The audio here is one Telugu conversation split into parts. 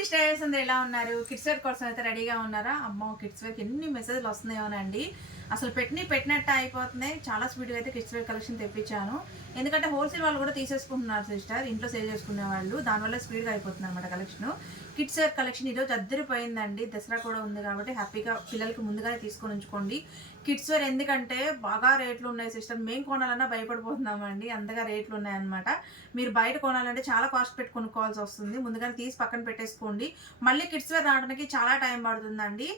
సిస్టర్స్ అందరు ఎలా ఉన్నారు? కిడ్స్ వేర్ కోసం అయితే రెడీగా ఉన్నారా? అమ్మో కిడ్స్ వేర్కి ఎన్ని మెసేజ్లు వస్తున్నాయోనండి అసలు పెట్టిన పెట్టినట్టు అయిపోతున్నాయి. చాలా స్పీడ్గా అయితే కిడ్స్ వేర్ కలెక్షన్ తెప్పించాను. ఎందుకంటే హోల్సేల్ వాళ్ళు కూడా తీసేసుకుంటున్నారు సిస్టర్. ఇంట్లో సేల్ చేసుకునే వాళ్ళు. దానివల్ల స్పీడ్గా అయిపోతుంది అనమాట కలెక్షన్ కిడ్స్ వేర్ కలెక్షన్ ఈరోజు అద్దరిపోయిందండి. దసరా కూడా ఉంది కాబట్టి హ్యాపీగా పిల్లలకి ముందుగానే తీసుకొని ఉంచుకోండి. కిడ్స్ వేర్ ఎందుకంటే బాగా రేట్లు ఉన్నాయి సిస్టర్. మేము కొనాలన్నా భయపడిపోతున్నామండి. అంతగా రేట్లు ఉన్నాయన్నమాట. మీరు బయట కొనాలంటే చాలా కాస్ట్ పెట్టి కొనుక్కోవాల్సి వస్తుంది. ముందుగానే తీసి పక్కన పెట్టేసుకోండి. మళ్ళీ కిడ్స్ వేర్ రావడానికి చాలా టైం పడుతుందండి.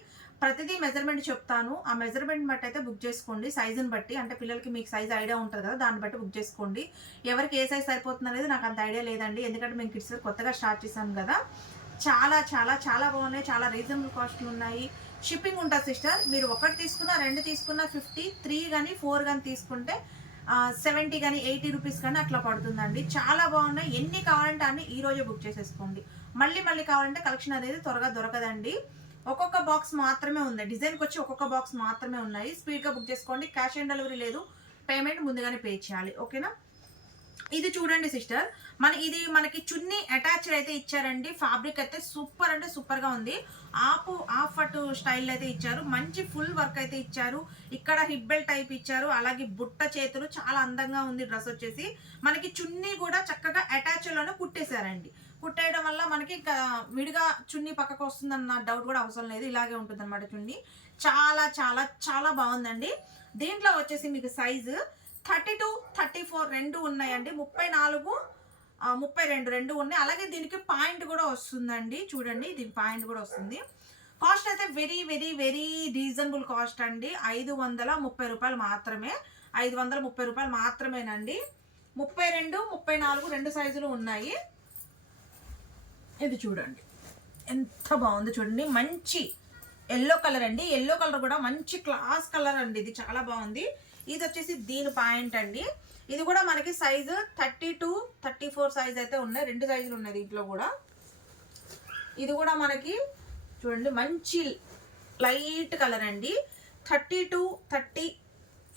ప్రతిదీ మెజర్మెంట్ చెప్తాను. ఆ మెజర్మెంట్ బట్టి అయితే బుక్ చేసుకోండి. సైజుని బట్టి. అంటే పిల్లలకి మీకు సైజ్ ఐడియా ఉంటుంది కదా దాన్ని బట్టి బుక్ చేసుకోండి. ఎవరికి ఏ సైజ్ సరిపోతుంది అనేది నాకు అంత ఐడియా లేదండి. ఎందుకంటే మేము కిడ్స్ వేర్ కొత్తగా స్టార్ట్ చేసాం కదా. చాలా చాలా చాలా బాగున్నాయి. చాలా రీజనబుల్ కాస్ట్లు ఉన్నాయి. షిప్పింగ్ ఉంటుంది సిస్టర్ మీరు ఒకటి తీసుకున్నా రెండు తీసుకున్నా ఫిఫ్టీ త్రీ కానీ ఫోర్ కానీ తీసుకుంటే సెవెంటీ కానీ ఎయిటీ రూపీస్ కానీ అట్లా పడుతుందండి. చాలా బాగున్నాయి. ఎన్ని కావాలంటే అన్ని ఈ రోజే బుక్ చేసేసుకోండి. మళ్ళీ మళ్ళీ కావాలంటే కలెక్షన్ అనేది త్వరగా దొరకదండి. ఒక్కొక్క బాక్స్ మాత్రమే ఉంది. డిజైన్కి వచ్చి ఒక్కొక్క బాక్స్ మాత్రమే ఉన్నాయి. స్పీడ్గా బుక్ చేసుకోండి. క్యాష్ ఆన్ డెలివరీ లేదు. పేమెంట్ ముందుగానే పే చేయాలి. ఓకేనా ఇది చూడండి సిస్టర్ మన ఇది మనకి చున్నీ అటాచ్డ్ అయితే ఇచ్చారండి. ఫ్యాబ్రిక్ అయితే సూపర్ అంటే సూపర్గా ఉంది. ఆపు ఆఫ్ అటు స్టైల్ అయితే ఇచ్చారు. మంచి ఫుల్ వర్క్ అయితే ఇచ్చారు. ఇక్కడ హిబ్బెల్ టైప్ ఇచ్చారు. అలాగే బుట్ట చేతులు చాలా అందంగా ఉంది డ్రెస్ వచ్చేసి. మనకి చున్నీ కూడా చక్కగా అటాచ్లోనే కుట్టేశారండి. కుట్టేయడం వల్ల మనకి ఇంకా విడిగా చున్నీ పక్కకు వస్తుందన్న డౌట్ కూడా అవసరం లేదు. ఇలాగే ఉంటుంది అనమాట చున్నీ. చాలా చాలా చాలా బాగుందండి. దీంట్లో వచ్చేసి మీకు size thirty two thirty four రెండు ఉన్నాయండి. ముప్పై నాలుగు ముప్పై రెండు రెండు ఉన్నాయి. అలాగే దీనికి పాయింట్ కూడా వస్తుందండి. చూడండి దీనికి పాయింట్ కూడా వస్తుంది. కాస్ట్ అయితే very very very reasonable cost అండి. ఐదు వందల ముప్పై రూపాయలు మాత్రమే. ఐదు వందల ముప్పై రూపాయలు మాత్రమేనండి. ముప్పై రెండు ముప్పై నాలుగు రెండు సైజులు ఉన్నాయి. ఇది చూడండి. ఎంత బాగుంది చూడండి. మంచి ఎల్లో కలర్ అండి. ఎల్లో కలర్ కూడా మంచి క్లాస్ కలర్ అండి. ఇది చాలా బాగుంది. ఇది వచ్చేసి దీని పాయింట్ అండి. ఇది కూడా మనకి size thirty two thirty four size అయితే ఉన్నాయి. రెండు సైజులు ఉన్నాయి దీంట్లో కూడా. ఇది కూడా మనకి చూడండి మంచి లైట్ కలర్ అండి. Thirty two thirty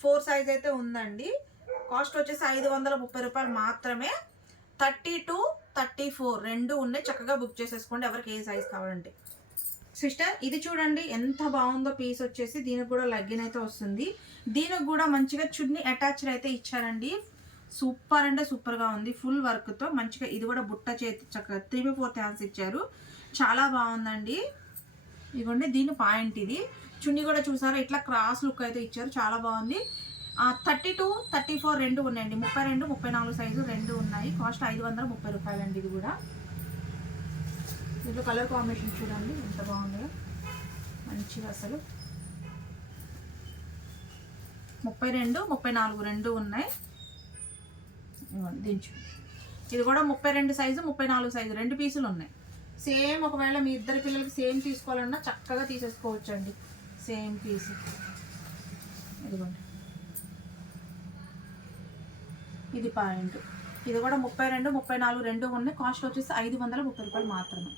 four size అయితే ఉందండి. కాస్ట్ వచ్చేసి ఐదు వందల ముప్పై రూపాయలు మాత్రమే. థర్టీ టూ థర్టీ ఫోర్ రెండు ఉన్నాయి. చక్కగా బుక్ చేసేసుకోండి. ఎవరికి ఏ సైజ్ కావాలంటే. సిస్టర్ ఇది చూడండి ఎంత బాగుందో పీస్ వచ్చేసి దీనికి కూడా లగ్గిన్ అయితే వస్తుంది. దీనికి కూడా మంచిగా చున్నీ అటాచ్డ్ అయితే ఇచ్చారండి. సూపర్ అంటే సూపర్గా ఉంది ఫుల్ వర్క్తో మంచిగా ఇది కూడా బుట్ట చేతి చక్కగా త్రీ బై ఫోర్త్ హ్యాండ్స్ ఇచ్చారు. చాలా బాగుందండి. ఇదిగోండి దీని పాయింట్ ఇది. చున్నీ కూడా చూసారా ఇట్లా క్రాస్ లుక్ అయితే ఇచ్చారు. చాలా బాగుంది. థర్టీ టూ థర్టీ ఫోర్ రెండు ఉన్నాయండి. ముప్పై రెండు ముప్పై నాలుగు సైజు రెండు ఉన్నాయి. కాస్ట్ ఐదు వందల ముప్పై రూపాయలండి ఇది కూడా. దీంట్లో కలర్ కాంబినేషన్ చూడండి ఎంత బాగుందో. మంచిగా అసలు. ముప్పై రెండు ముప్పై నాలుగు రెండు ఉన్నాయి. దించు ఇది కూడా ముప్పై రెండు సైజు ముప్పై నాలుగు సైజు రెండు పీసులు ఉన్నాయి. సేమ్ ఒకవేళ మీ ఇద్దరు పిల్లలకి సేమ్ తీసుకోవాలన్నా చక్కగా తీసేసుకోవచ్చు అండి సేమ్ పీస్ ఇదిగోండి. ఇది పాయింట్. ఇది కూడా ముప్పై రెండు ముప్పై నాలుగు రెండు ఉన్నాయి. కాస్ట్ వచ్చేసి ఐదు వందల ముప్పై రూపాయలు మాత్రమే.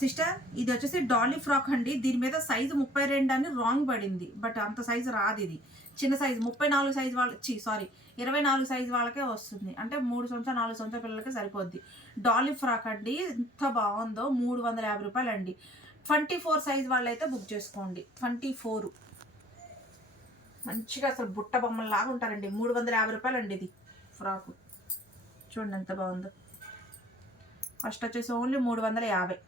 సిస్టర్ ఇది వచ్చేసి డాలీ ఫ్రాక్ అండి. దీని మీద సైజు ముప్పై రెండు అని రాంగ్ పడింది. బట్ అంత సైజు రాదు ఇది. చిన్న సైజు ముప్పై నాలుగు సైజు వాళ్ళకి సారీ ఇరవై నాలుగు సైజు వాళ్ళకే వస్తుంది. అంటే మూడు సంవత్సరాలు నాలుగు సంవత్సరాల పిల్లలకే సరిపోద్ది. డాలీ ఫ్రాక్ అండి. ఎంత బాగుందో. మూడు వందల యాభై రూపాయలు అండి ట్వంటీ ఫోర్ సైజ్ వాళ్ళైతే బుక్ చేసుకోండి. Twenty four. మంచిగా అసలు బుట్ట బొమ్మలాగా ఉంటారండి. మూడు వందల యాభై రూపాయలు అండి ఇది ఫ్రాకు. చూడండి ఎంత బాగుందో. ఫస్ట్ వచ్చేసి ఓన్లీ మూడు వందల యాభై.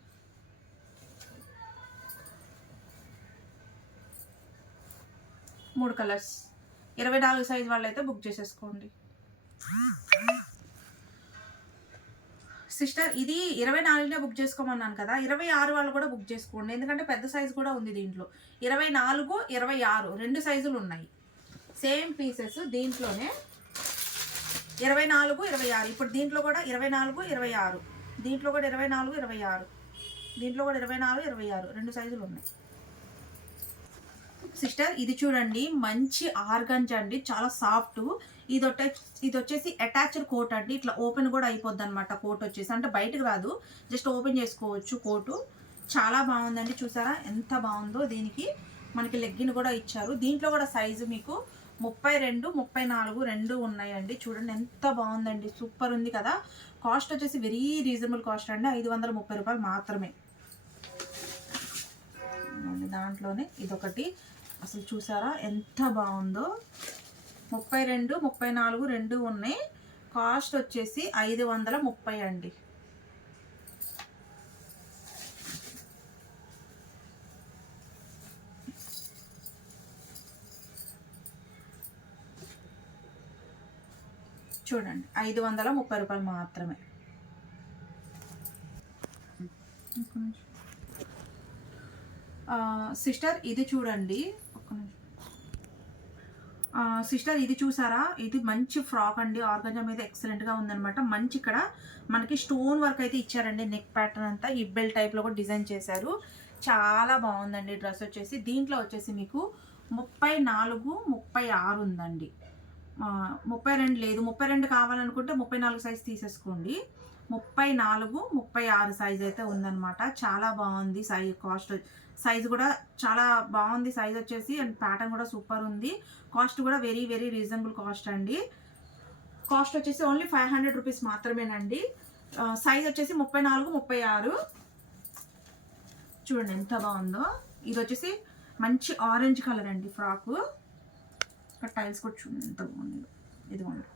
మూడు కలర్స్. ఇరవై నాలుగు సైజ్ వాళ్ళు అయితే బుక్ చేసేసుకోండి. సిస్టర్ ఇది ఇరవై నాలుగునే బుక్ చేసుకోమన్నాను కదా. ఇరవై ఆరు వాళ్ళు కూడా బుక్ చేసుకోండి. ఎందుకంటే పెద్ద సైజు కూడా ఉంది దీంట్లో. ఇరవై నాలుగు ఇరవై ఆరు రెండు సైజులు ఉన్నాయి. సేమ్ పీసెస్ దీంట్లోనే ఇరవై నాలుగు ఇరవై ఆరు. ఇప్పుడు దీంట్లో కూడా ఇరవై నాలుగు ఇరవై ఆరు. దీంట్లో కూడా ఇరవై నాలుగు ఇరవై ఆరు. దీంట్లో కూడా ఇరవై నాలుగు ఇరవై ఆరు. రెండు సైజులు ఉన్నాయి. సిస్టర్ ఇది చూడండి. మంచి ఆర్గన్స్ అండి. చాలా సాఫ్ట్. ఇది ఇది వచ్చేసి అటాచ్డ్ కోట్ అండి. ఇట్లా ఓపెన్ కూడా అయిపోద్ది అనమాట కోట్ వచ్చేసి. అంటే బయటకు రాదు. జస్ట్ ఓపెన్ చేసుకోవచ్చు కోటు. చాలా బాగుందండి. చూసారా? ఎంత బాగుందో దీనికి మనకి లెగ్గిన్ కూడా ఇచ్చారు. దీంట్లో కూడా సైజు మీకు ముప్పై రెండు ముప్పై నాలుగు రెండు ఉన్నాయండి. చూడండి ఎంత బాగుందండి. సూపర్ ఉంది కదా. కాస్ట్ వచ్చేసి వెరీ రీజనబుల్ కాస్ట్ అండి. ఐదు వందల ముప్పై రూపాయలు మాత్రమే. దాంట్లోనే ఇదొకటి. అసలు చూసారా? ఎంత బాగుందో. ముప్పై రెండు ముప్పై నాలుగు రెండు ఉన్నాయి. కాస్ట్ వచ్చేసి ఐదు వందల ముప్పై అండి. చూడండి ఐదు వందల ముప్పై రూపాయలు మాత్రమే. సిస్టర్ ఇది చూడండి. ఒక్క నిమిషం. సిస్టర్ ఇది చూసారా? ఇది మంచి ఫ్రాక్ అండి. ఆర్గంజా మీద ఎక్సలెంట్గా ఉందన్నమాట. మంచి ఇక్కడ మనకి స్టోన్ వర్క్ అయితే ఇచ్చారండి. నెక్ ప్యాటర్న్ అంతా ఇబ్బెల్ టైప్లో కూడా డిజైన్ చేశారు. చాలా బాగుందండి డ్రెస్ వచ్చేసి. దీంట్లో వచ్చేసి మీకు ముప్పై నాలుగు ముప్పై ఆరు ఉందండి. ముప్పై రెండు లేదు. ముప్పై రెండు కావాలనుకుంటే ముప్పై నాలుగు సైజ్ తీసేసుకోండి. ముప్పై నాలుగు ముప్పై ఆరు సైజ్ అయితే ఉందన్నమాట. చాలా బాగుంది సైజ్ కాస్ట్ సైజ్ కూడా చాలా బాగుంది సైజ్ వచ్చేసి అండ్ ప్యాటర్న్ కూడా సూపర్ ఉంది. కాస్ట్ కూడా వెరీ వెరీ రీజనబుల్ కాస్ట్ అండి. కాస్ట్ వచ్చేసి ఓన్లీ ఫైవ్ హండ్రెడ్ రూపీస్ మాత్రమేనండి. సైజ్ వచ్చేసి ముప్పై నాలుగు ముప్పై ఆరు. చూడండి ఎంత బాగుందో. ఇది వచ్చేసి మంచి ఆరెంజ్ కలర్ అండి ఫ్రాకు ఇక్కడ టైల్స్ కూడా చూడండి ఎంత బాగుంది ఇదిగోండి.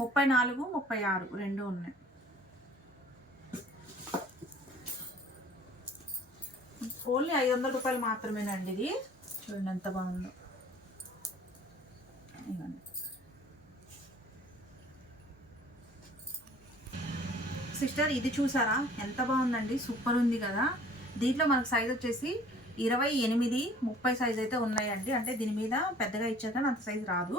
ముప్పై నాలుగు ముప్పై ఆరు రెండు ఉన్నాయి. ఓన్లీ ఐదు వందల రూపాయలు మాత్రమేనండి ఇది. చూడండి ఎంత బాగుందో. సిస్టర్ ఇది చూసారా? ఎంత బాగుందండి. సూపర్ ఉంది కదా. దీంట్లో మనకు సైజ్ వచ్చేసి ఇరవై ఎనిమిది ముప్పై సైజ్ అయితే ఉన్నాయండి. అంటే దీని మీద పెద్దగా ఇచ్చాక అంత సైజ్ రాదు.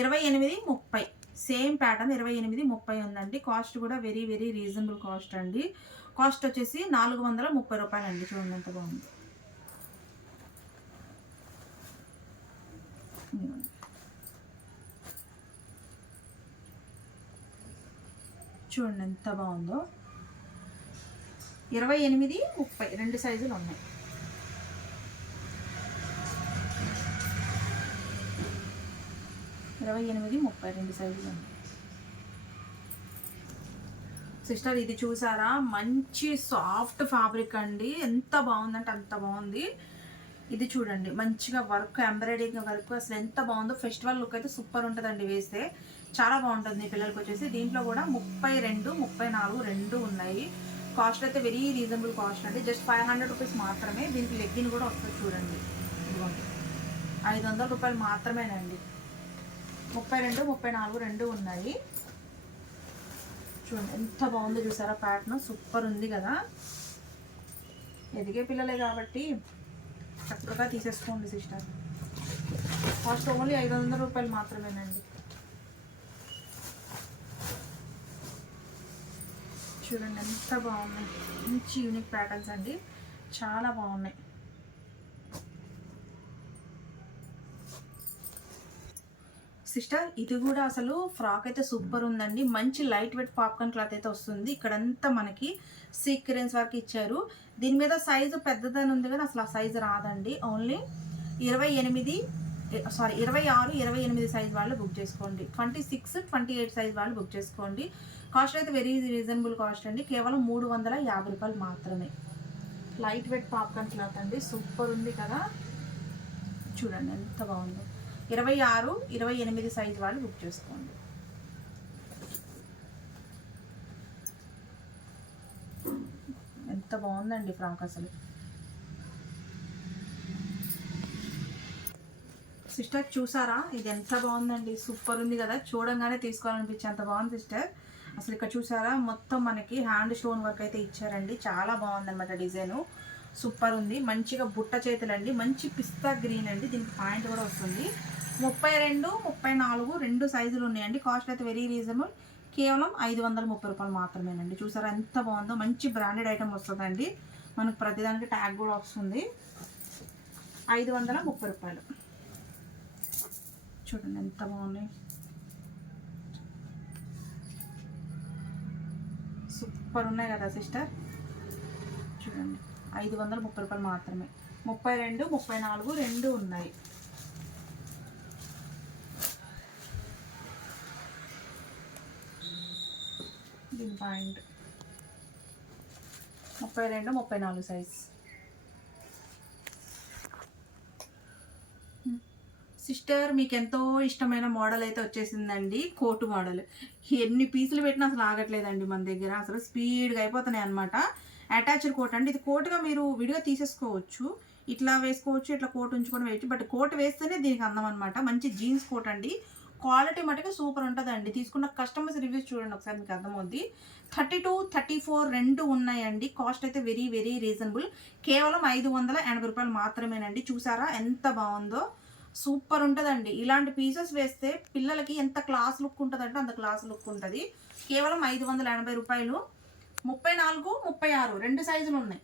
ఇరవై ఎనిమిది ముప్పై. సేమ్ ప్యాటర్న్ ఇరవై ఎనిమిది ముప్పై ఉందండి. కాస్ట్ కూడా వెరీ వెరీ రీజనబుల్ కాస్ట్ అండి. కాస్ట్ వచ్చేసి నాలుగు వందల ముప్పై రూపాయలు అండి చూడండి ఎంత బాగుంది. చూడండి ఎంత బాగుందో. ఇరవై ఎనిమిది ముప్పై రెండు సైజులు ఉన్నాయి. ఇరవై ఎనిమిది ముప్పై రెండు సైజులు ఉన్నాయి. సిస్టర్ ఇది చూసారా? మంచి సాఫ్ట్ ఫ్యాబ్రిక్ అండి. ఎంత బాగుందంటే అంత బాగుంది. ఇది చూడండి మంచిగా వర్క్ ఎంబ్రాయిడింగ్ వర్క్ అసలు ఎంత బాగుందో ఫెస్టివల్ లుక్ అయితే సూపర్ ఉంటుందండి వేస్తే. చాలా బాగుంటుంది పిల్లలకి వచ్చేసి. దీంట్లో కూడా ముప్పై రెండు ముప్పై నాలుగు రెండు ఉన్నాయి. కాస్ట్ అయితే వెరీ రీజనబుల్ కాస్ట్ అండి. జస్ట్ ఫైవ్ హండ్రెడ్ రూపీస్ మాత్రమే. దీనికి లెగ్గిన్ కూడా వస్తుంది చూడండి. ఐదు వందల రూపాయలు మాత్రమేనండి. ముప్పై రెండు ముప్పై నాలుగు రెండు ఉన్నాయి. చూడండి ఎంత బాగుంది చూసారా ప్యాటర్న్ సూపర్ ఉంది కదా. ఎదిగే పిల్లలే కాబట్టి చక్కగా తీసేసుకోండి సిస్టర్ కాస్ట్ ఓన్లీ ఐదు వందల రూపాయలు మాత్రమేనండి. చూడండి ఎంత బాగున్నాయి. మంచి యూనిక్ ప్యాటర్న్స్ అండి. చాలా బాగున్నాయి. సిస్టర్ ఇది కూడా అసలు ఫ్రాక్ అయితే సూపర్ ఉందండి. మంచి లైట్ వెయిట్ పాప్కార్న్ క్లాత్ అయితే వస్తుంది. ఇక్కడంతా మనకి సీక్వెన్స్ వర్క్ ఇచ్చారు. దీని మీద సైజు పెద్దదని ఉంది కానీ అసలు ఆ సైజు రాదండి. ఓన్లీ ఇరవై ఎనిమిది సారీ ఇరవై ఆరు ఇరవై ఎనిమిది సైజ్ వాళ్ళు బుక్ చేసుకోండి. Twenty six twenty eight size వాళ్ళు బుక్ చేసుకోండి. కాస్ట్ అయితే వెరీ రీజనబుల్ కాస్ట్ అండి. కేవలం మూడు వందల యాభై రూపాయలు మాత్రమే. లైట్ వెయిట్ పాప్కార్న్ క్లాత్ అండి. సూపర్ ఉంది కదా. చూడండి ఎంత బాగుందో. ఇరవై ఆరు ఇరవై ఎనిమిది సైజ్ వాళ్ళు బుక్ చేసుకోండి. ఎంత బాగుందండి ఫ్రాక్ అసలు. సిస్టర్ చూసారా? ఇది ఎంత బాగుందండి. సూపర్ ఉంది కదా. చూడంగానే తీసుకోవాలనిపించే అంత బాగుంది సిస్టర్. అసలు ఇక్కడ చూసారా? మొత్తం మనకి హ్యాండ్ స్టోన్ వర్క్ అయితే ఇచ్చారండి. చాలా బాగుందన్నమాట డిజైను. సూపర్ ఉంది. మంచిగా బుట్ట చేతులండి. మంచి పిస్తా గ్రీన్ అండి. దీనికి పాయింట్ కూడా వస్తుంది. ముప్పై రెండు ముప్పై నాలుగు రెండు సైజులు ఉన్నాయండి. కాస్ట్ అయితే వెరీ రీజనబుల్. కేవలం ఐదు వందల ముప్పై రూపాయలు మాత్రమేనండి. చూసారా ఎంత బాగుందో. మంచి బ్రాండెడ్ ఐటమ్ వస్తుందండి. మనకు ప్రతిదానికి ట్యాగ్ కూడా వస్తుంది. ఐదు వందల ముప్పై రూపాయలు. చూడండి ఎంత బాగున్నాయి. సూపర్ ఉన్నాయి కదా సిస్టర్. చూడండి. ఐదు వందల ముప్పై రూపాయలు మాత్రమే. ముప్పై రెండు ముప్పై నాలుగు రెండు ఉన్నాయి. దీని పాయింట్ ముప్పై రెండు ముప్పై నాలుగు సైజ్ సిస్టర్ మీకు ఎంతో ఇష్టమైన మోడల్ అయితే వచ్చేసిందండి. కోటు మోడల్ ఎన్ని పీసులు పెట్టినా అసలు ఆగట్లేదండి మన దగ్గర. అసలు స్పీడ్గా అయిపోతున్నాయి అనమాట అటాచ్డ్ కోట్. అండి ఇది కోటుగా మీరు విడిగా తీసేసుకోవచ్చు. ఇట్లా వేసుకోవచ్చు ఇట్లా కోట్ ఉంచుకొని వేయచ్చు. బట్ కోట్ వేస్తేనే దీనికి అందం అనమాట మంచి జీన్స్ కోట్ అండి. క్వాలిటీ మటుకు సూపర్ ఉంటుందండి. తీసుకున్న కస్టమర్స్ రివ్యూస్ చూడండి ఒకసారి మీకు అర్థమవుద్ది. థర్టీ టూ థర్టీ ఫోర్ రెండు ఉన్నాయండి. కాస్ట్ అయితే వెరీ వెరీ రీజనబుల్. కేవలం ఐదు వందల ఎనభై రూపాయలు మాత్రమేనండి. చూసారా ఎంత బాగుందో. సూపర్ ఉంటుందండి. ఇలాంటి పీసెస్ వేస్తే పిల్లలకి ఎంత క్లాస్ లుక్ ఉంటుందంటే అంత క్లాస్ లుక్ ఉంటుంది. కేవలం ఐదు వందల ఎనభై రూపాయలు. ముప్పై నాలుగు ముప్పై ఆరు. రెండు సైజులు ఉన్నాయి.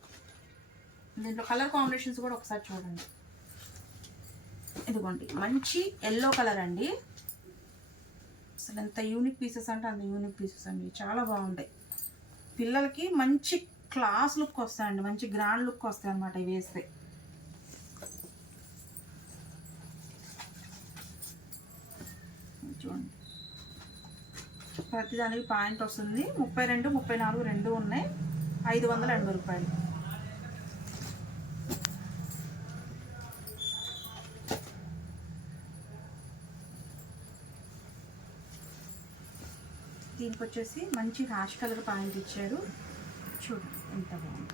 దీంట్లో కలర్ కాంబినేషన్స్ కూడా ఒకసారి చూడండి. ఇదిగోండి. మంచి ఎల్లో కలర్ అండి. అసలు ఎంత యూనిక్ పీసెస్ అంటే అంత యూనిక్ పీసెస్ అండి. చాలా బాగుంటాయి. పిల్లలకి మంచి క్లాస్ లుక్ వస్తాయండి. మంచి గ్రాండ్ లుక్ వస్తాయి అన్నమాట ఇవి వేస్తే. ప్రతిదానికి పాయింట్ వస్తుంది. ముప్పై రెండు ముప్పై నాలుగు రెండు ఉన్నాయి. ఐదు వందల ఎనభై రూపాయలు. దీనికి వచ్చేసి మంచి హ్యాష్ కలర్ పాయింట్ ఇచ్చారు. చూడు ఎంత బాగుంది.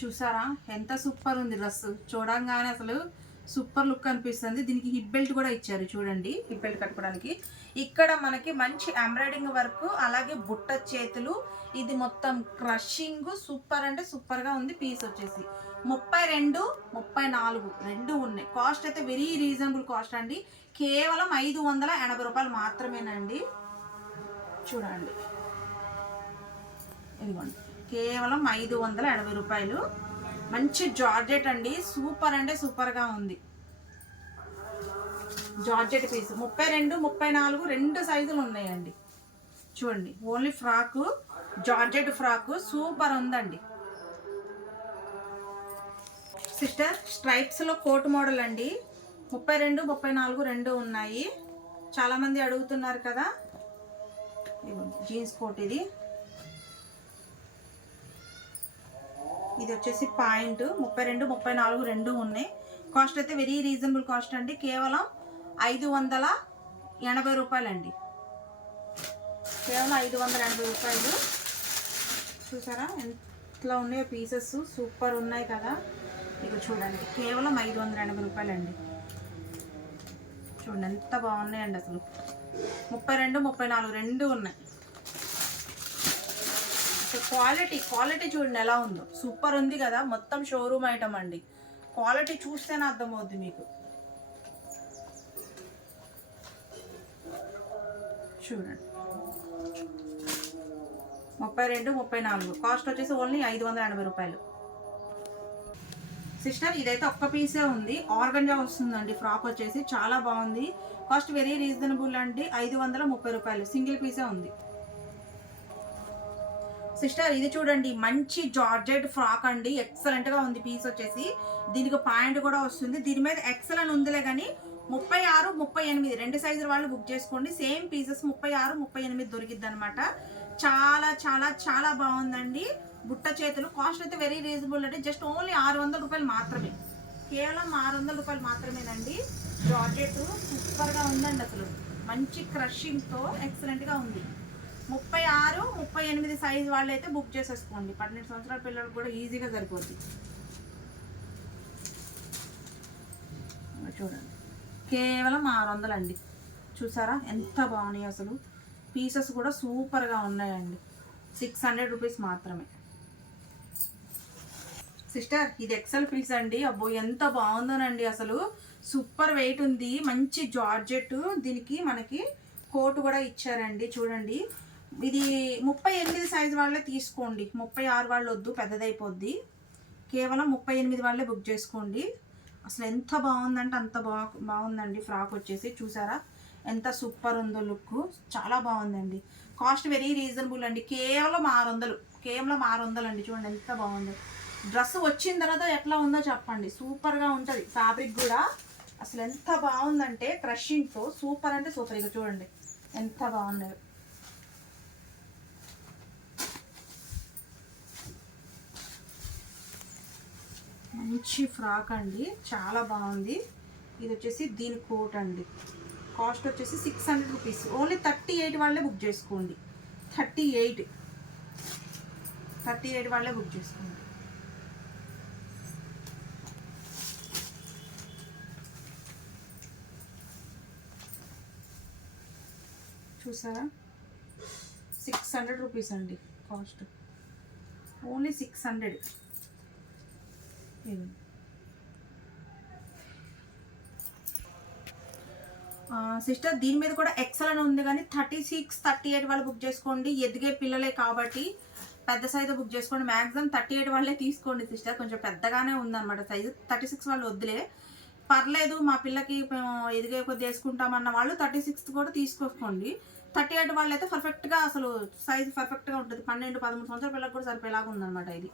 చూసారా? ఎంత సూపర్ ఉంది డ్రెస్. చూడంగానే అసలు సూపర్ లుక్ అనిపిస్తుంది. దీనికి హిప్ బెల్ట్ కూడా ఇచ్చారు. చూడండి హిప్ బెల్ట్ కట్టుకోవడానికి. ఇక్కడ మనకి మంచి ఎంబ్రాయిడింగ్ వర్క్ అలాగే బుట్ట చేతులు. ఇది మొత్తం క్రషింగ్ సూపర్ అంటే సూపర్గా ఉంది పీస్ వచ్చేసి. ముప్పై రెండు ముప్పై నాలుగు రెండు ఉన్నాయి. కాస్ట్ అయితే వెరీ రీజనబుల్ కాస్ట్ అండి. కేవలం ఐదు వందల ఎనభై రూపాయలు మాత్రమేనండి. చూడండి. ఇదిగోండి. కేవలం ఐదు వందల ఎనభై రూపాయలు. మంచి జార్జెట్ అండి. సూపర్ అంటే సూపర్గా ఉంది. Georgette piece. ముప్పై రెండు ముప్పై నాలుగు రెండు సైజులు ఉన్నాయండి. చూడండి only frock georgette frock super ఉందండి. సిస్టర్ స్ట్రైప్స్లో కోట్ మోడల్ అండి. ముప్పై రెండు ముప్పై నాలుగు రెండు ఉన్నాయి. చాలామంది అడుగుతున్నారు కదా. జీన్స్ కోట్ ఇది. ఇది వచ్చేసి పాయింట్ ముప్పై రెండు ముప్పై నాలుగు రెండు ఉన్నాయి. కాస్ట్ అయితే వెరీ రీజనబుల్ కాస్ట్ అండి. కేవలం ఐదు వందల ఎనభై రూపాయలండి. కేవలం ఐదు వందల ఎనభై రూపాయలు. చూసారా? ఎంతలా ఉన్నాయో పీసెస్. సూపర్ ఉన్నాయి కదా. ఇక చూడండి. కేవలం ఐదు వందల ఎనభై రూపాయలండి. చూడండి ఎంత బాగున్నాయండి అసలు. ముప్పై రెండు ముప్పై నాలుగు రెండు ఉన్నాయి. క్వాలిటీ క్వాలిటీ చూడండి ఎలా ఉందో. సూపర్ ఉంది కదా మొత్తం షోరూమ్ ఐటమ్ అండి. క్వాలిటీ చూస్తేనే అర్థమవుద్ది మీకు. చూడండి. ముప్పై రెండు ముప్పై నాలుగు. కాస్ట్ వచ్చేసి ఓన్లీ ఐదు వందల ఎనభై రూపాయలు. సిస్టర్ ఇదైతే ఒక్క పీసే ఉంది. ఆర్గంజా వస్తుందండి ఫ్రాక్ వచ్చేసి. చాలా బాగుంది. కాస్ట్ వెరీ రీజనబుల్ అండి ఐదు వందల ముప్పై రూపాయలు. సింగిల్ పీసే ఉంది. సిస్టర్ ఇది చూడండి మంచి జార్జెట్ ఫ్రాక్ అండి. ఎక్సలెంట్గా ఉంది పీస్ వచ్చేసి. దీనికి పాయింట్ కూడా వస్తుంది. దీని మీద ఎక్సలెంట్ అని ఉందిలే కానీ ముప్పై ఆరు ముప్పై ఎనిమిది. రెండు సైజుల వాళ్ళు బుక్ చేసుకోండి. సేమ్ పీసెస్ ముప్పై ఆరు ముప్పై ఎనిమిది దొరికిద్ది అనమాట చాలా చాలా చాలా బాగుందండి. బుట్ట చేతులు. కాస్ట్ అయితే వెరీ రీజనబుల్ అండి. జస్ట్ ఓన్లీ ఆరు వందల రూపాయలు మాత్రమే. కేవలం ఆరు వందల రూపాయలు మాత్రమేనండి. జార్జెట్ సూపర్గా ఉందండి అసలు. మంచి క్రషింగ్తో ఎక్సలెంట్గా ఉంది. ముప్పై ఆరు ముప్పై ఎనిమిది సైజ్ వాళ్ళు అయితే బుక్ చేసేసుకోండి. పన్నెండు సంవత్సరాల పిల్లలకు కూడా ఈజీగా సరిపోద్ది. చూడండి. కేవలం ఆరు వందలు అండి చూసారా? ఎంత బాగున్నాయి అసలు. పీసెస్ కూడా సూపర్గా ఉన్నాయండి. సిక్స్ హండ్రెడ్ రూపీస్ మాత్రమే. సిస్టర్ ఇది ఎక్సెల్ పీస్ అండి. అబ్బో ఎంత బాగుందోనండి అసలు. సూపర్ వెయిట్ ఉంది. మంచి జార్జెట్ దీనికి మనకి కోట్ కూడా ఇచ్చారండి. చూడండి. ఇది ముప్పై ఎనిమిది సైజు వాళ్ళే తీసుకోండి. ముప్పై ఆరు వాళ్ళు వద్దు పెద్దదైపోద్ది. కేవలం ముప్పై ఎనిమిది వాళ్ళే బుక్ చేసుకోండి. అసలు ఎంత బాగుందంటే అంత బా బాగుందండి ఫ్రాక్ వచ్చేసి. చూసారా? ఎంత సూపర్ ఉందో లుక్. చాలా బాగుందండి. కాస్ట్ వెరీ రీజనబుల్ అండి. కేవలం ఆరు వందలు కేవలం ఆరు వందలు అండి. చూడండి ఎంత బాగుందో. డ్రెస్ వచ్చిన తర్వాత ఎట్లా ఉందో చెప్పండి. సూపర్గా ఉంటుంది. ఫ్యాబ్రిక్ కూడా అసలు ఎంత బాగుందంటే క్రషింగ్తో సూపర్ అంటే సూపర్. ఇక చూడండి. ఎంత బాగున్నాయో. మంచి ఫ్రాక్ అండి. చాలా బాగుంది. ఇది వచ్చేసి దీని కోట్ అండి. కాస్ట్ వచ్చేసి six hundred rupees. Only thirty eight వాళ్ళే బుక్ చేసుకోండి. Thirty eight. థర్టీ ఎయిట్ వాళ్ళే బుక్ చేసుకోండి. చూసారా? సిక్స్ హండ్రెడ్ రూపీస్ అండి cost. Only six hundred. Sister దీని మీద కూడా ఎక్సెల్ అని ఉంది కానీ థర్టీ సిక్స్ థర్టీ ఎయిట్ వాళ్ళు బుక్ చేసుకోండి. ఎదిగే పిల్లలే కాబట్టి పెద్ద సైజు బుక్ చేసుకోండి. మ్యాక్సిమం థర్టీ ఎయిట్ వాళ్ళే తీసుకోండి సిస్టర్. కొంచెం పెద్దగానే ఉందన్నమాట సైజు థర్టీ సిక్స్ వాళ్ళు వద్దులే. పర్లేదు మా పిల్లకి మేము ఎదిగే కొద్ది వేసుకుంటామన్న వాళ్ళు థర్టీ సిక్స్ కూడా తీసుకోసుకోండి థర్టీ ఎయిట్ వాళ్ళు అయితే పర్ఫెక్ట్గా అసలు సైజు పర్ఫెక్ట్గా ఉంటుంది. పన్నెండు పదమూడు సంవత్సరాల పిల్లలకు కూడా సరిపోయేలాగా ఉందన్నమాట ఇది.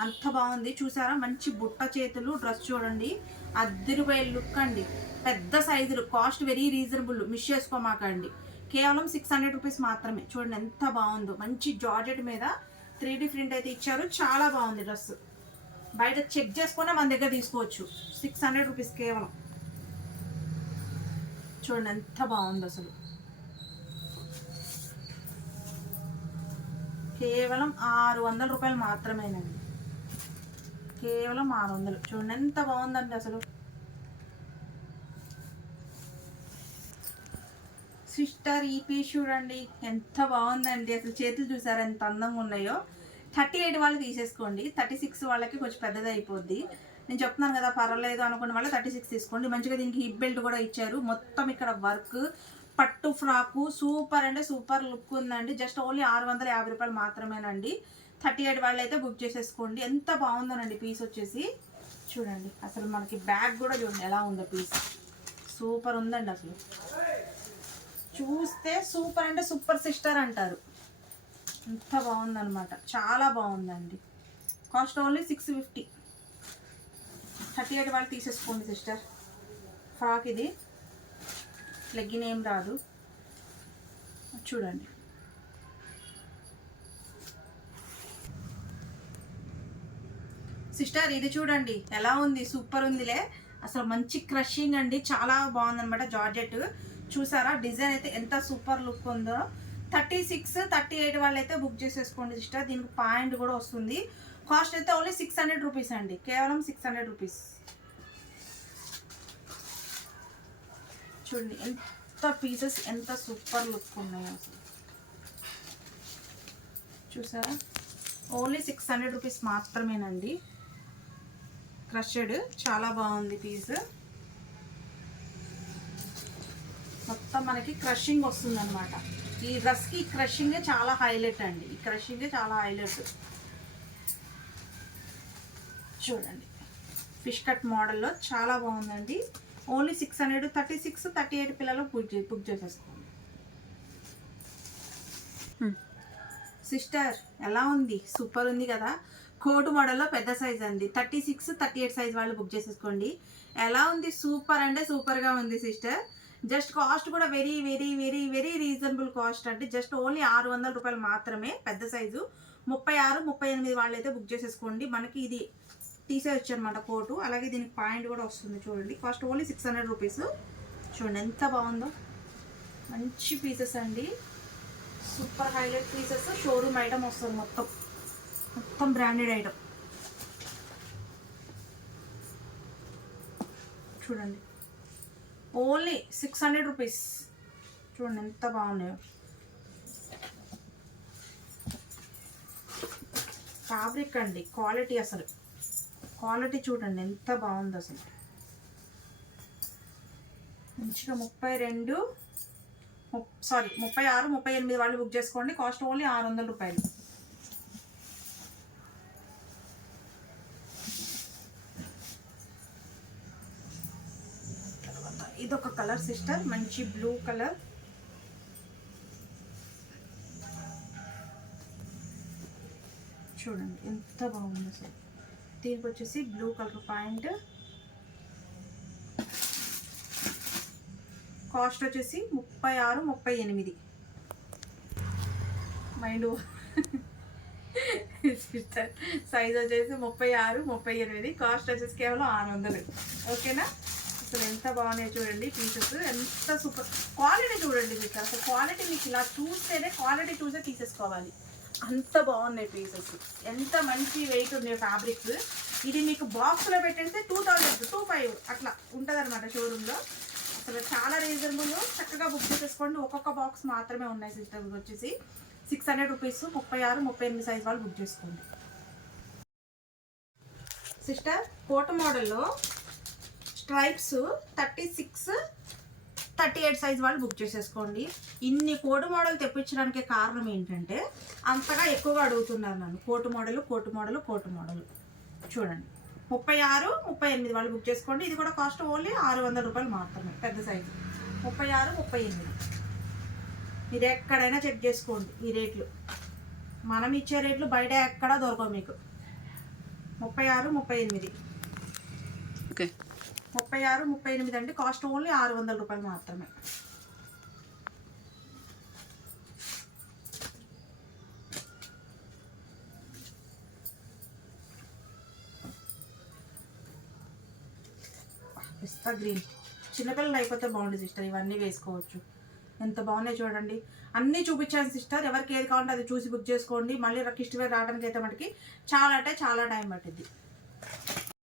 అంత బాగుంది. చూసారా? మంచి బుట్ట చేతులు డ్రెస్ చూడండి. అద్దరిపోయే లుక్ అండి. పెద్ద సైజులు. Cost very reasonable. మిస్ చేసుకోమాకండి. కేవలం సిక్స్ హండ్రెడ్ రూపీస్ మాత్రమే. చూడండి ఎంత బాగుందో. మంచి జార్జెట్ మీద త్రీ డి ప్రింట్ అయితే ఇచ్చారు. చాలా బాగుంది డ్రెస్. బయట చెక్ చేసుకునే మన దగ్గర తీసుకోవచ్చు. సిక్స్ హండ్రెడ్ రూపీస్ కేవలం. చూడండి ఎంత బాగుంది అసలు. కేవలం ఆరు వందల రూపాయలు మాత్రమేనండి. కేవలం ఆరు వందలు. చూడండి ఎంత బాగుందండి అసలు. సిస్టర్ ఈ పీస్ చూడండి ఎంత బాగుందండి. అసలు చేతులు చూసారా ఎంత అందంగా ఉన్నాయో. థర్టీ ఎయిట్ వాళ్ళు తీసేసుకోండి. థర్టీ సిక్స్ వాళ్ళకి కొంచెం పెద్దది అయిపోద్ది. నేను చెప్తున్నాను కదా పర్వాలేదు అనుకున్న వాళ్ళు థర్టీ సిక్స్ తీసుకోండి. మంచిగా దీనికి హిప్ బెల్ట్ కూడా ఇచ్చారు. మొత్తం ఇక్కడ వర్క్ పట్టు ఫ్రాకు సూపర్ అంటే సూపర్ లుక్ ఉందండి. జస్ట్ ఓన్లీ ఆరు వందల యాభై రూపాయలు మాత్రమేనండి. థర్టీ ఎయిట్ వాళ్ళు అయితే బుక్ చేసేసుకోండి. ఎంత బాగుందోనండి పీస్ వచ్చేసి. చూడండి అసలు మనకి బ్యాగ్ కూడా చూడండి ఎలా ఉందో పీస్. సూపర్ ఉందండి అసలు. చూస్తే సూపర్ అంటే సూపర్ సిస్టర్ అంటారు. ఎంత బాగుందనమాట చాలా బాగుందండి. Cost only six fifty. Thirty eight వాళ్ళు తీసేసుకోండి సిస్టర్. ఫ్రాక్ ఇది. లెగ్గిన్ ఏం రాదు. చూడండి. సిస్టర్ ఇది చూడండి. ఎలా ఉంది? సూపర్ ఉందిలే. అసలు మంచి క్రషింగ్ అండి. చాలా బాగుందనమాట జార్జెట్. చూసారా? డిజైన్ అయితే ఎంత సూపర్ లుక్ ఉందో. థర్టీ సిక్స్ థర్టీ ఎయిట్ వాళ్ళు అయితే బుక్ చేసేసుకోండి సిస్టర్. దీనికి పాయింట్ కూడా వస్తుంది. కాస్ట్ అయితే ఓన్లీ సిక్స్ హండ్రెడ్ రూపీస్ అండి. కేవలం సిక్స్ హండ్రెడ్ రూపీస్. చూడండి ఎంత పీసెస్ ఎంత సూపర్ లుక్ ఉన్నాయో అసలు. చూసారా? ఓన్లీ సిక్స్ హండ్రెడ్ రూపీస్ మాత్రమేనండి. క్రషెడ్. చాలా బాగుంది పీస్. మొత్తం మనకి క్రషింగ్ వస్తుంది అనమాట ఈ డ్రెస్కి ఈ క్రషింగే చాలా హైలైట్ అండి. ఈ క్రషింగే చాలా హైలైట్. చూడండి. ఫిష్ కట్ మోడల్లో చాలా బాగుందండి. Only six hundred thirty six thirty eight పిల్లలు బుక్ చే బుక్ చేసేసుకోండి. సిస్టర్ ఎలా ఉంది? సూపర్ ఉంది కదా. కోటు మోడల్లో పెద్ద సైజ్ అండి. Thirty six thirty eight size వాళ్ళు బుక్ చేసేసుకోండి. ఎలా ఉంది? సూపర్ అంటే సూపర్గా ఉంది సిస్టర్. జస్ట్ కాస్ట్ కూడా very very very very reasonable cost అంటే జస్ట్ ఓన్లీ ఆరు వందల రూపాయలు మాత్రమే పెద్ద సైజు. ముప్పై ఆరు ముప్పై ఎనిమిది వాళ్ళు అయితే బుక్ చేసేసుకోండి. మనకి ఇది తీసేయచ్చు అనమాట కోటు. అలాగే దీనికి పాయింట్ కూడా వస్తుంది చూడండి. Cost only six hundred rupees. చూడండి ఎంత బాగుందో. మంచి పీసెస్ అండి. Super highlight pieces. Showroom item వస్తుంది మొత్తం. మొత్తం బ్రాండెడ్ ఐటమ్ చూడండి. ఓన్లీ సిక్స్ హండ్రెడ్ రూపీస్ చూడండి ఎంత బాగున్నాయో. ఫ్యాబ్రిక్ అండి క్వాలిటీ అసలు. క్వాలిటీ చూడండి ఎంత బాగుంది అసలు. మంచిగా ముప్పై రెండు సారీ ముప్పై ఆరు ముప్పై ఎనిమిది వాళ్ళు బుక్ చేసుకోండి. కాస్ట్ ఓన్లీ ఆరు వందల రూపాయలు. ఇది ఒక కలర్ సిస్టర్ మంచి బ్లూ కలర్. చూడండి ఎంత బాగుంది అసలు. దీనికి వచ్చేసి బ్లూ కలర్ పాయింట్. కాస్ట్ వచ్చేసి ముప్పై ఆరు ముప్పై ఎనిమిది. మైండ్ సిస్టర్ సైజ్ వచ్చేసి ముప్పై ఆరు ముప్పై ఎనిమిది. కాస్ట్ వచ్చేసి కేవలం ఆరు వందలు. ఓకేనా? అసలు ఎంత బాగున్నాయి చూడండి పీసెస్ ఎంత సూపర్ క్వాలిటీ చూడండి మీకు. అసలు క్వాలిటీ మీకు ఇలా చూస్తేనే క్వాలిటీ చూసే తీసేసుకోవాలి. అంత బాగున్నాయి పీసెస్ ఎంత మంచి వెయిట్ ఉన్నాయి ఫ్యాబ్రిక్స్ ఇది మీకు బాక్స్లో పెట్టేస్తే టూ థౌజండ్ టూ ఫైవ్ అట్లా ఉంటుంది అనమాట షోరూంలో అసలు చాలా రీజనబుల్ చక్కగా బుక్ చేసేసుకోండి. ఒక్కొక్క బాక్స్ మాత్రమే ఉన్నాయి సిస్టర్ వచ్చేసి. సిక్స్ హండ్రెడ్ రూపీస్ ముప్పై ఆరు ముప్పై ఎనిమిది సైజ్ వాళ్ళు బుక్ చేసుకోండి. సిస్టర్ కోట మోడల్లో stripes thirty six thirty eight size వాళ్ళు బుక్ చేసేసుకోండి. ఇన్ని కోటు మోడల్ తెప్పించడానికి కారణం ఏంటంటే అంతగా ఎక్కువగా అడుగుతున్నారు నన్ను. Coat model coat model coat model. చూడండి. ముప్పై ఆరు ముప్పై ఎనిమిది వాళ్ళు బుక్ చేసుకోండి. ఇది కూడా కాస్ట్ ఓన్లీ ఆరు వందల రూపాయలు మాత్రమే పెద్ద సైజు. ముప్పై ఆరు ముప్పై ఎనిమిది. మీరు ఎక్కడైనా చెక్ చేసుకోండి ఈ రేట్లు. మనం ఇచ్చే రేట్లు బయట ఎక్కడా దొరకవు మీకు. ముప్పై ఆరు ముప్పై ఎనిమిది. ముప్పై ఆరు ముప్పై ఎనిమిది అండి. కాస్ట్ ఓన్లీ ఆరు వందల రూపాయలు మాత్రమే. పిస్తా గ్రీన్. చిన్నపిల్లలు అయిపోతే బాగుంది సిస్టర్ ఇవన్నీ వేసుకోవచ్చు. ఎంత బాగున్నాయి చూడండి. అన్నీ చూపించాను సిస్టర్. ఎవరికి ఏది కావాలంటే అది చూసి బుక్ చేసుకోండి. మళ్ళీ కిస్ట్ వేర్ రావడానికి అయితే మటుకి చాలా అంటే చాలా టైం పట్టింది